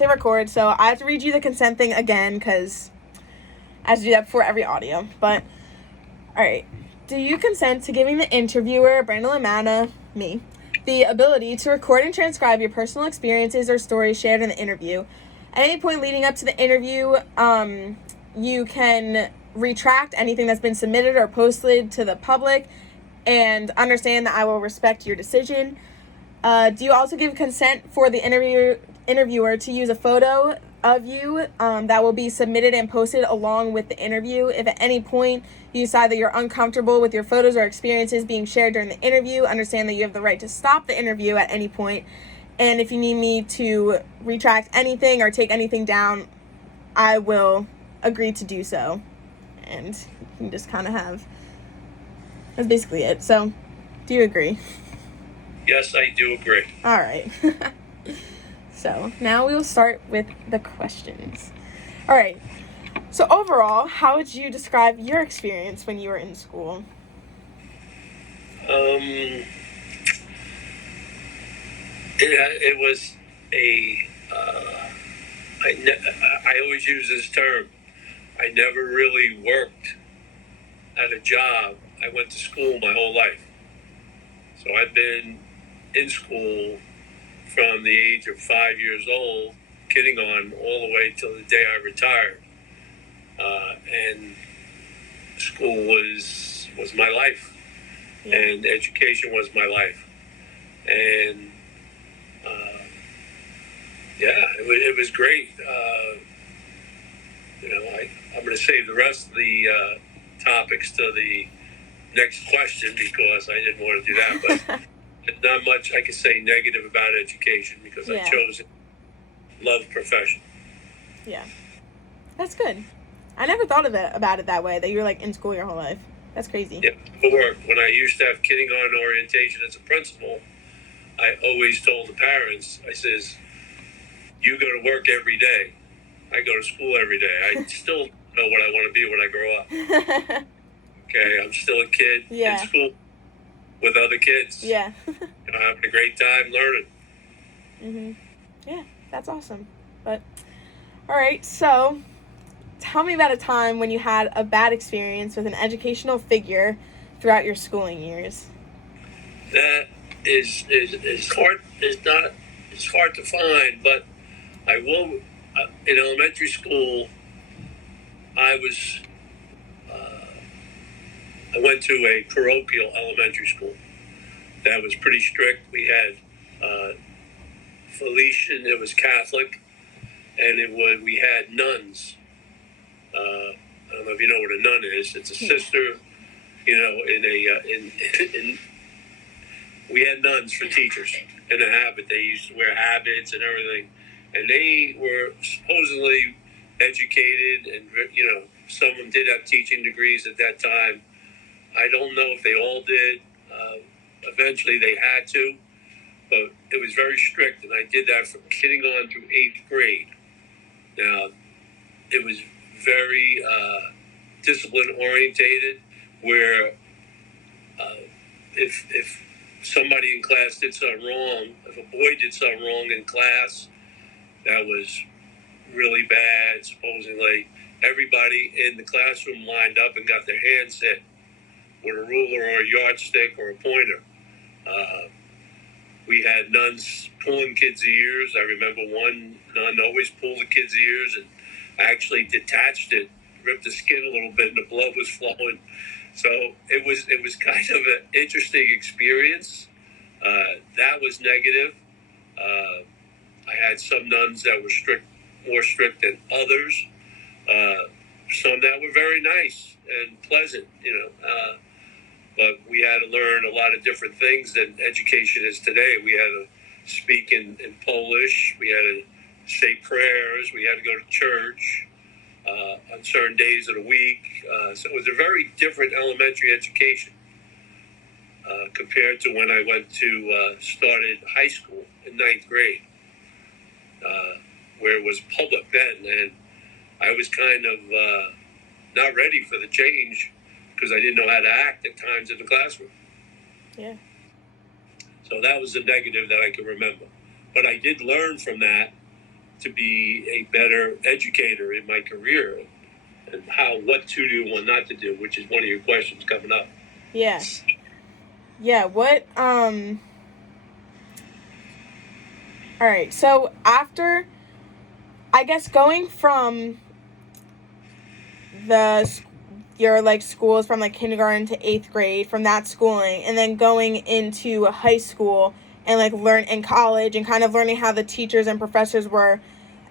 They record, so I have to read you the consent thing again because I have to do that before every audio. But, alright. Do you consent to giving the interviewer, Brandon Lamanna, me, the ability to record and transcribe your personal experiences or stories shared in the interview? At any point leading up to the interview, you can retract anything that's been submitted or posted to the public and understand that I will respect your decision. Do you also give consent for the interviewer to use a photo of you that will be submitted and posted along with the interview? If at any point you decide that you're uncomfortable with your photos or experiences being shared during the interview, understand that you have the right to stop the interview at any point. And if you need me to retract anything or take anything down, I will agree to do so. And you can just kind of have... That's basically it. So, do you agree? Yes, I do agree. All right. So, now we will start with the questions. All right. So, overall, how would you describe your experience when you were in school? It was I always use this term. I never really worked at a job. I went to school my whole life. So I've been in school from the age of 5 years old, kidding on, all the way till the day I retired. And school was my life, and education was my life. And it was great. I'm going to save the rest of the topics to the next question because I didn't want to do that. But not much I can say negative about education because I chose a love profession. Yeah, that's good. I never thought about it that way, that you were like in school your whole life. That's crazy. Yeah, before, when I used to have kidding on orientation as a principal, I always told the parents, I says, you go to work every day. I go to school every day. I still know what I want to be when I grow up. Okay, I'm still a kid in school with other kids. Yeah. Having a great time learning. Mm-hmm. Yeah, that's awesome. But, all right, so tell me about a time when you had a bad experience with an educational figure throughout your schooling years. That is hard. It's hard to find, but I will. In elementary school, I went to a parochial elementary school that was pretty strict. We had Felician. It was Catholic, and we had nuns. I don't know if you know what a nun is. It's a sister. We had nuns for teachers in a habit. They used to wear habits and everything. And they were supposedly educated, and some of them did have teaching degrees at that time. I don't know if they all did. Eventually, they had to, but it was very strict, and I did that from kidding on through 8th grade. Now, it was very discipline orientated, where if somebody in class did something wrong, if a boy did something wrong in class, that was really bad. Supposedly, everybody in the classroom lined up and got their hands hit with a ruler or a yardstick or a pointer. We had nuns pulling kids' ears. I remember one nun always pulled the kid's ears and actually detached it, ripped the skin a little bit, and the blood was flowing. So it was kind of an interesting experience. That was negative. I had some nuns that were more strict than others. Some that were very nice and pleasant, but we had to learn a lot of different things than education is today. We had to speak in Polish. We had to say prayers. We had to go to church on certain days of the week. So it was a very different elementary education compared to when I went to started high school in 9th grade, where it was public then. And I was kind of not ready for the change because I didn't know how to act at times in the classroom. Yeah. So that was a negative that I can remember. But I did learn from that to be a better educator in my career, and what to do and what not to do, which is one of your questions coming up. Yeah. Yeah, what, all right, so after, I guess, going from your, like, schools from, like, kindergarten to 8th grade, from that schooling, and then going into high school and, like, in college and kind of learning how the teachers and professors were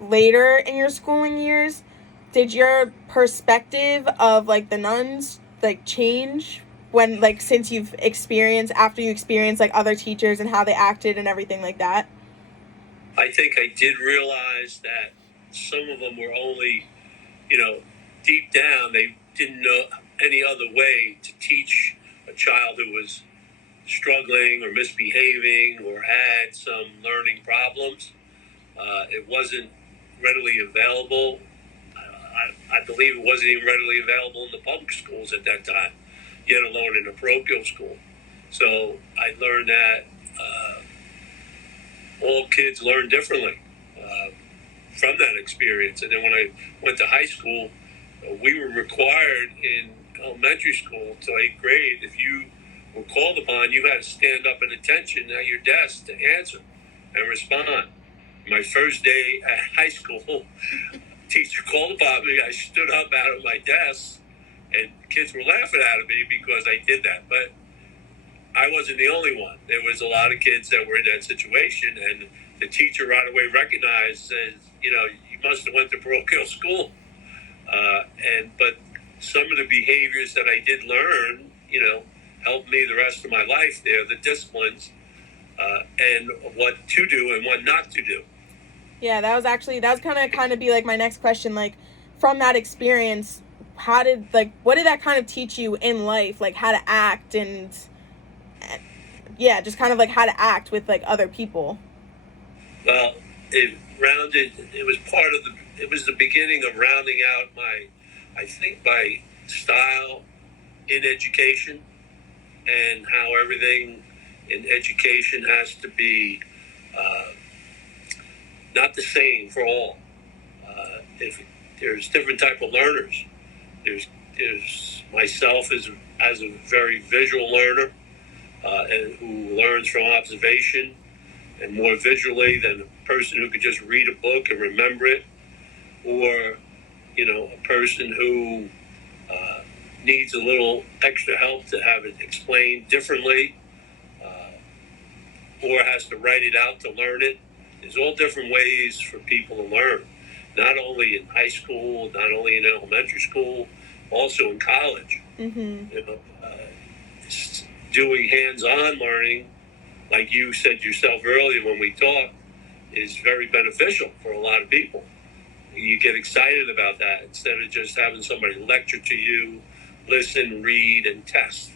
later in your schooling years, did your perspective of, like, the nuns, like, change when, like, since after you experienced, like, other teachers and how they acted and everything like that? I think I did realize that some of them were only, deep down, they didn't know any other way to teach a child who was struggling or misbehaving or had some learning problems. It wasn't readily available. I believe it wasn't even readily available in the public schools at that time, yet alone in a parochial school. So I learned that all kids learn differently from that experience. And then when I went to high school, we were required in elementary school till 8th grade, if you were called upon, you had to stand up at attention at your desk to answer and respond. My first day at high school, teacher called upon me. I stood up out of my desk, and kids were laughing at me because I did that. But I wasn't the only one. There was a lot of kids that were in that situation, and the teacher right away recognized, says, you must have went to parochial school. But some of the behaviors that I did learn, helped me the rest of my life there, the disciplines, and what to do and what not to do. Yeah, that was kind of be like my next question, like, from that experience, what did that kind of teach you in life, like how to act and yeah, just kind of like how to act with, like, other people? Well, it was the beginning of rounding out my style in education, and how everything in education has to be not the same for all. If there's different type of learners, there's myself as a very visual learner, and who learns from observation and more visually than a person who could just read a book and remember it, or a person who needs a little extra help to have it explained differently, or has to write it out to learn it. There's all different ways for people to learn, not only in high school, not only in elementary school, also in college. Mm-hmm. Doing hands-on learning, like you said yourself earlier when we talked, is very beneficial for a lot of people. You get excited about that instead of just having somebody lecture to you, listen, read, and test.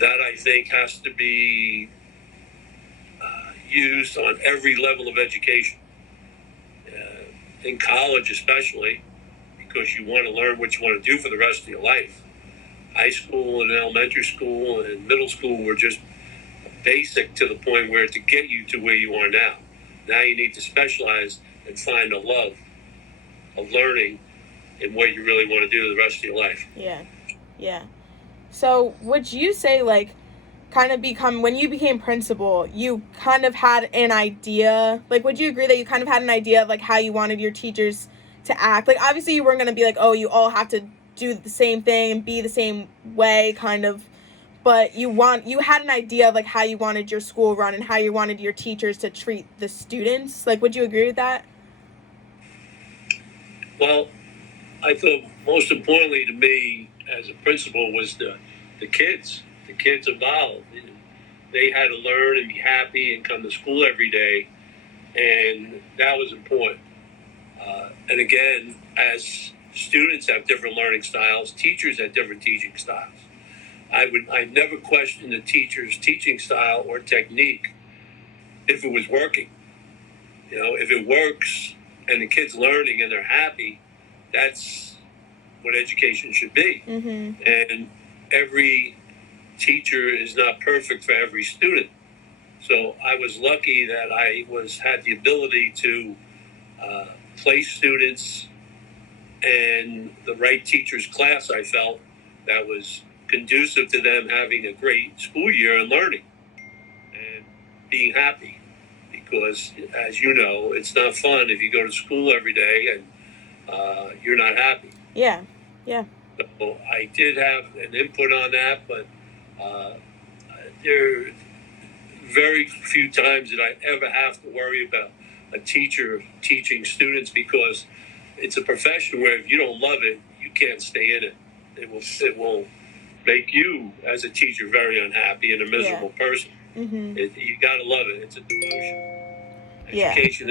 That, I think, has to be used on every level of education. In college especially, because you want to learn what you want to do for the rest of your life. High school and elementary school and middle school were just basic to the point where to get you to where you are now. Now you need to specialize and find a love of learning in what you really want to do the rest of your life. Yeah. So would you say, like, when you became principal, you kind of had an idea, like, would you agree that you kind of had an idea of, like, how you wanted your teachers to act? Like, obviously you weren't going to be like, oh, you all have to do the same thing and be the same way, kind of, but you had an idea of, like, how you wanted your school run and how you wanted your teachers to treat the students. Like, would you agree with that? Well, I thought most importantly to me as a principal was the kids involved. They had to learn and be happy and come to school every day, and that was important. And again, as students have different learning styles, teachers have different teaching styles. I never questioned the teacher's teaching style or technique if it was working. If it works and the kid's learning and they're happy, that's what education should be. Mm-hmm. And every teacher is not perfect for every student. So I was lucky that I had the ability to place students and the right teacher's class. I felt that was conducive to them having a great school year and learning and being happy. Because, as you know, it's not fun if you go to school every day and you're not happy. Yeah. Yeah. So I did have an input on that, but there are very few times that I ever have to worry about a teacher teaching students, because it's a profession where if you don't love it, you can't stay in it. It will make you, as a teacher, very unhappy and a miserable person. Mm-hmm. You got to love it. It's a devotion. Yeah. Education